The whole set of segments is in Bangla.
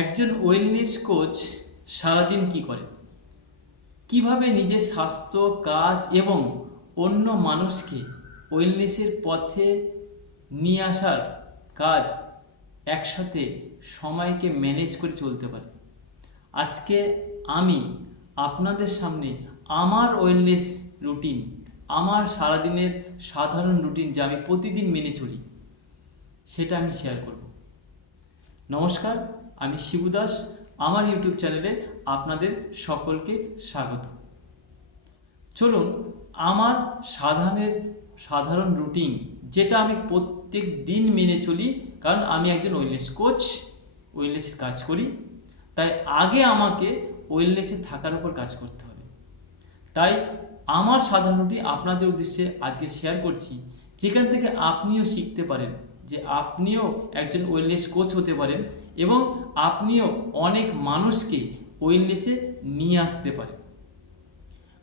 একজন ওয়েলনেস কোচ সারাদিন কি করে, কিভাবে নিজের স্বাস্থ্য, কাজ এবং অন্য মানুষকে ওয়েলনেসের পথে নিয়ে আসার কাজ একসাথে সময়কে ম্যানেজ করে চলতে পারে। আজকে আমি আপনাদের সামনে আমার ওয়েলনেস রুটিন, আমার সারাদিনের সাধারণ রুটিন যা আমি প্রতিদিন মেনে চলি, সেটা আমি শেয়ার করব। নমস্কার, আমি শিবু দাস। আমার ইউটিউব চ্যানেলে আপনাদের সকলকে স্বাগত। চলুন আমার সাধারণ রুটিন, যেটা আমি প্রত্যেক দিন মেনে চলি, কারণ আমি একজন ওয়েলনেস কোচ, ওয়েলনেসের কাজ করি। তাই আগে আমাকে ওয়েলনেসে থাকার উপর কাজ করতে হবে। তাই আমার সাধারণ রুটিন আপনাদের উদ্দেশ্যে আজকে শেয়ার করছি, যেখান থেকে আপনিও শিখতে পারেন যে আপনিও একজন ওয়েলনেস কোচ হতে পারেন এবং আপনিও অনেক মানুষকে ওয়েলনেসে নিয়ে আসতে পারেন।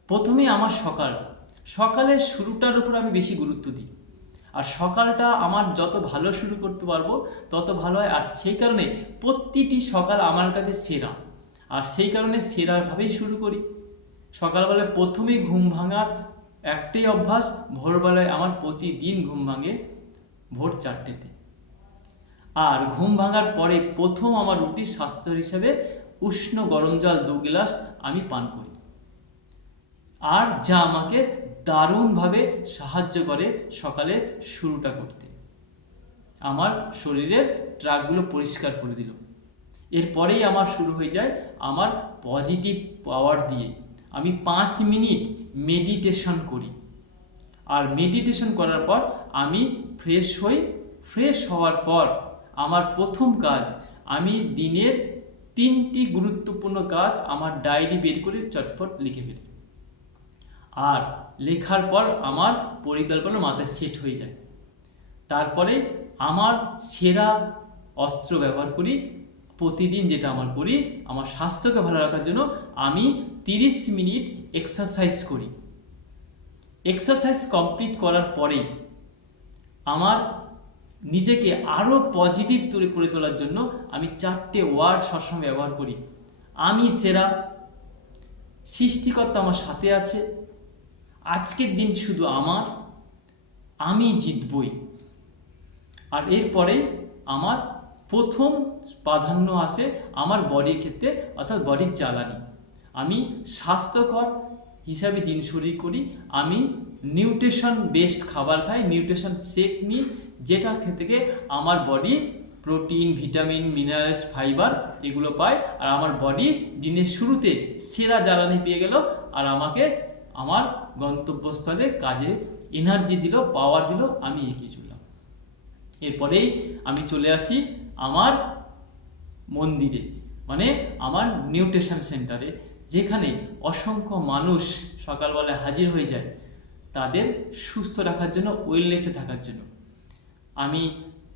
প্রথমে আমার সকালের শুরুটার উপর আমি বেশি গুরুত্ব দিই। আর সকালটা আমার যত ভালো শুরু করতে পারবো তত ভালো হয়। আর সেই কারণে প্রতিটি সকাল আমার কাছে সেরা, আর সেই কারণে সেরাভাবেই শুরু করি। সকালবেলায় প্রথমেই ঘুম ভাঙার একটাই অভ্যাস, ভোরবেলায় আমার প্রতিদিন ঘুম ভাঙে ভোর 4টেতে। আর ঘুম ভাঙার পরে প্রথম আমার রুটিন স্বাস্থ্য হিসেবে উষ্ণ গরম জল 2 গ্লাস আমি পান করি, আর যা আমাকে দারুণভাবে সাহায্য করে সকালে শুরুটা করতে। আমার শরীরের ট্রাকগুলো পরিষ্কার করে দিল। এরপরেই আমার শুরু হয়ে যায় আমার পজিটিভ পাওয়ার দিয়ে। আমি 5 মিনিট মেডিটেশন করি, আর মেডিটেশন করার পর আমি ফ্রেশ হই। ফ্রেশ হওয়ার পর আমার প্রথম কাজ, আমি দিনের 3টি গুরুত্বপূর্ণ কাজ আমার ডায়েরি বের করে চটপট লিখে ফেলি। আর লেখার পর আমার পরিকল্পনা মাথায় সেট হয়ে যায়। তারপরে আমার সেরা অস্ত্র ব্যবহার করি প্রতিদিন, যেটা আমার করি আমার স্বাস্থ্যকে ভালো রাখার জন্য। আমি 30 মিনিট এক্সারসাইজ করি। এক্সারসাইজ কমপ্লিট করার পরে আমার নিজেকে আরও পজিটিভ করে তোলার জন্য আমি 4টে ওয়ার্ড সবসময় ব্যবহার করি। আমি সেরা, সৃষ্টিকর্তা আমার সাথে আছে, আজকের দিন শুধু আমার, আমি জিতবই। আর এরপরে আমার প্রথম প্রাধান্য আসে আমার বডির ক্ষেত্রে, অর্থাৎ বডির জ্বালানি। আমি স্বাস্থ্যকর হিসাবে দিন শুরু করি। আমি নিউট্রিশন বেসড খাবার খাই, নিউট্রিশন শেক নিই, যেটা থেকে আমার body protein, vitamin, minerals, fibre এগুলো পায়। আর আমার বডি দিনের শুরুতে সেরা জ্বালানি পেয়ে গেল, আর আমাকে আমার গন্তব্যস্থলে কাজে এনার্জি দিল, পাওয়ার দিল, আমি এগিয়ে চললাম। এরপরেই আমি চলে আসি আমার মন্দিরে, মানে আমার নিউট্রিশন সেন্টারে, যেখানে অসংখ্য মানুষ সকালবেলায় হাজির হয়ে যায় তাদের সুস্থ রাখার জন্য, ওয়েলনেসে থাকার জন্য। আমি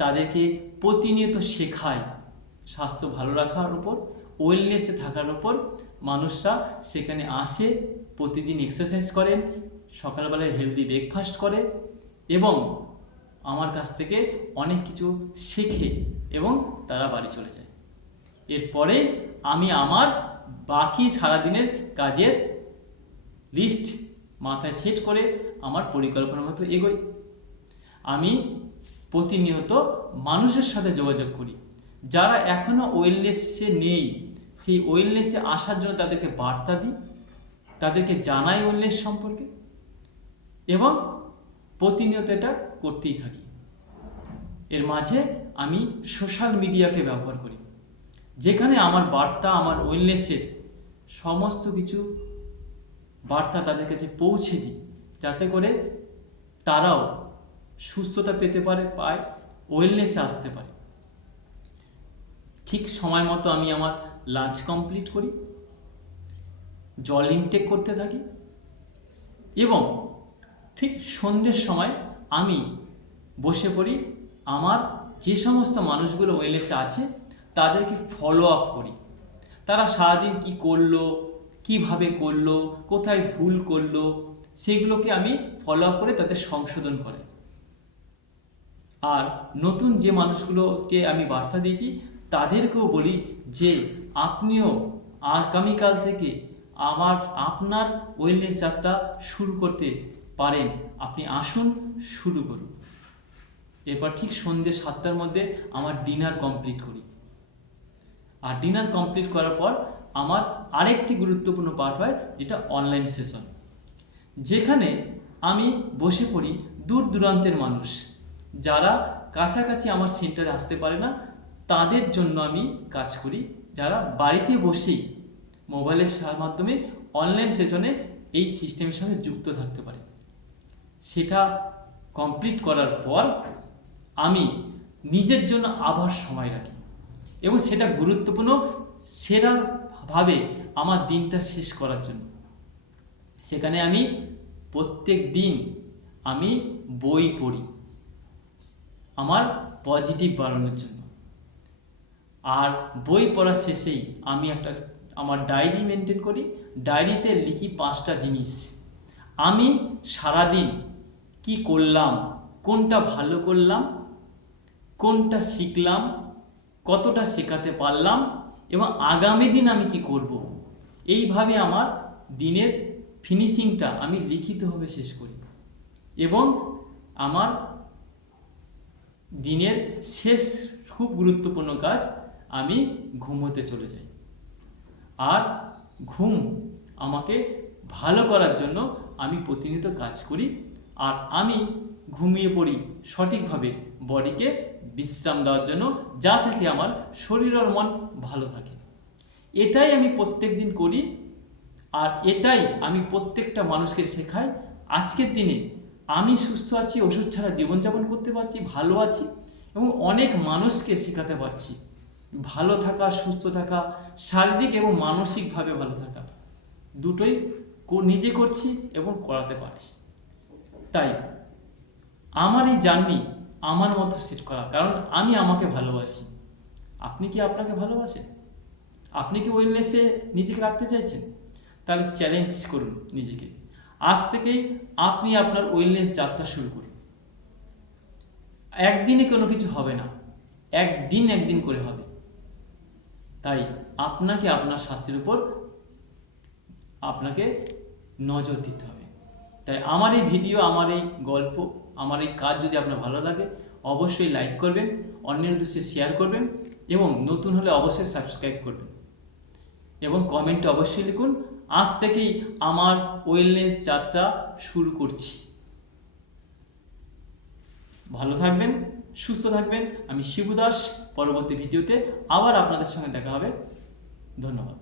তাদেরকে প্রতিনিয়ত শেখাই স্বাস্থ্য ভালো রাখার উপর, ওয়েলনেসে থাকার উপর। মানুষরা সেখানে আসে, প্রতিদিন এক্সারসাইজ করেন, সকালবেলায় হেলদি ব্রেকফাস্ট করে এবং আমার কাছ থেকে অনেক কিছু শেখে এবং তারা বাড়ি চলে যায়। এরপরে আমি আমার বাকি সারাদিনের কাজের লিস্ট মাথায় সেট করে আমার পরিকল্পনার মতো এগোই। আমি প্রতিনিয়ত মানুষের সাথে যোগাযোগ করি, যারা এখনও ওয়েলনেসে নেই। সেই ওয়েলনেসে আসার জন্য তাদেরকে বার্তা দিই, তাদেরকে জানাই ওয়েলনেস সম্পর্কে, এবং প্রতিনিয়ত এটা করতেই থাকি। এর মাঝে আমি সোশ্যাল মিডিয়াকে ব্যবহার করি, যেখানে আমার বার্তা, আমার ওয়েলনেসের সমস্ত কিছু বার্তা তাদের কাছে পৌঁছে দিই, যাতে করে তারাও সুস্থতা পেতে পায়, ওয়েলনেসে আসতে পারে। ঠিক সময় মতো আমি আমার লাঞ্চ কমপ্লিট করি, জল ইনটেক করতে থাকি, এবং ঠিক সন্ধ্যের সময় আমি বসে পড়ি। আমার যে সমস্ত মানুষগুলো ওয়েলনেসে আছে তাদেরকে ফলো আপ করি। তারা সারাদিন কি করলো, কিভাবে করলো, কোথায় ভুল করলো, সেগুলোকে আমি ফলো আপ করে তাদের সংশোধন করি। আর নতুন যে মানুষগুলোকে আমি বার্তা দিয়েছি তাদেরকেও বলি যে আপনিও আগামীকাল থেকে আপনার ওয়েলনেস যাত্রা শুরু করতে পারেন। আপনি আসুন, শুরু করুন। এরপর ঠিক সন্ধ্যে 7টার মধ্যে আমার ডিনার কমপ্লিট করি। আর ডিনার কমপ্লিট করার পর আমার আরেকটি গুরুত্বপূর্ণ পার্ট হয়, যেটা অনলাইন সেশন, যেখানে আমি বসে পড়ি দূর দূরান্তের মানুষ যারা কাছাকাছি আমার সেন্টারে আসতে পারে না, তাদের জন্য আমি কাজ করি, যারা বাড়িতে বসেই মোবাইলের মাধ্যমে অনলাইন সেশনে এই সিস্টেমের সঙ্গে যুক্ত থাকতে পারে। সেটা কমপ্লিট করার পর আমি নিজের জন্য আবার সময় রাখি এবং সেটা গুরুত্বপূর্ণ সেরাভাবে আমার দিনটা শেষ করার জন্য। সেখানে আমি প্রত্যেক দিন আমি বই পড়ি আমার পজিটিভ বাড়ানোর জন্য। আর বই পড়ার শেষেই আমি আমার ডায়েরি মেনটেন করি। ডায়েরিতে লিখি 5টা জিনিস আমি সারাদিন কি করলাম, কোনটা ভালো করলাম, কোনটা শিখলাম, কতটা শেখাতে পারলাম এবং আগামী দিন আমি কি করব। এইভাবে আমার দিনের ফিনিশিংটা আমি লিখিতভাবে শেষ করি এবং আমার দিনের শেষ খুব গুরুত্বপূর্ণ কাজ, আমি ঘুমোতে চলে যাই। আর ঘুম আমাকে ভালো করার জন্য আমি প্রতিনিয়ত কাজ করি। আর আমি ঘুমিয়ে পড়ি সঠিকভাবে বডিকে বিশ্রাম দেওয়ার জন্য, যা থেকে আমার শরীর আর মন ভালো থাকে। এটাই আমি প্রত্যেক দিন করি আর এটাই আমি প্রত্যেকটা মানুষকে শেখাই। আজকের দিনে আমি সুস্থ আছি, ওষুধ ছাড়া জীবনযাপন করতে পারছি, ভালো আছি এবং অনেক মানুষকে শেখাতে পারছি ভালো থাকা, সুস্থ থাকা, শারীরিক এবং মানসিকভাবে ভালো থাকা, দুটোই নিজে করছি এবং করাতে পারছি। তাই আমার এই জার্নি আমার মতো সেট করা, কারণ আমি আমাকে ভালোবাসি। আপনি কি আপনাকে ভালোবাসেন? আপনি কি ওয়েলনেসে নিজেকে রাখতে চাইছেন? তাহলে চ্যালেঞ্জ করুন নিজেকে। আজ থেকেই আপনি আপনার ওয়েলনেস যাত্রা শুরু করুন। একদিনে কোনো কিছু হবে না, একদিন করে হবে। তাই আপনাকে আপনার স্বাস্থ্যের উপর আপনাকে নজর দিতে হবে। তাই আমার এই ভিডিও, আমার এই গল্প, আমার এই কাজ যদি আপনার ভালো লাগে, অবশ্যই লাইক করবেন, অন্যের উদ্দেশ্যে শেয়ার করবেন এবং নতুন হলে অবশ্যই সাবস্ক্রাইব করবেন এবং কমেন্টে অবশ্যই লিখুন, আজ থেকেই আমার ওয়েলনেস যাত্রা শুরু করছি। ভালো থাকবেন, সুস্থ থাকবেন। আমি শিবু দাস। পরবর্তী ভিডিওতে আবার আপনাদের সঙ্গে দেখা হবে। ধন্যবাদ।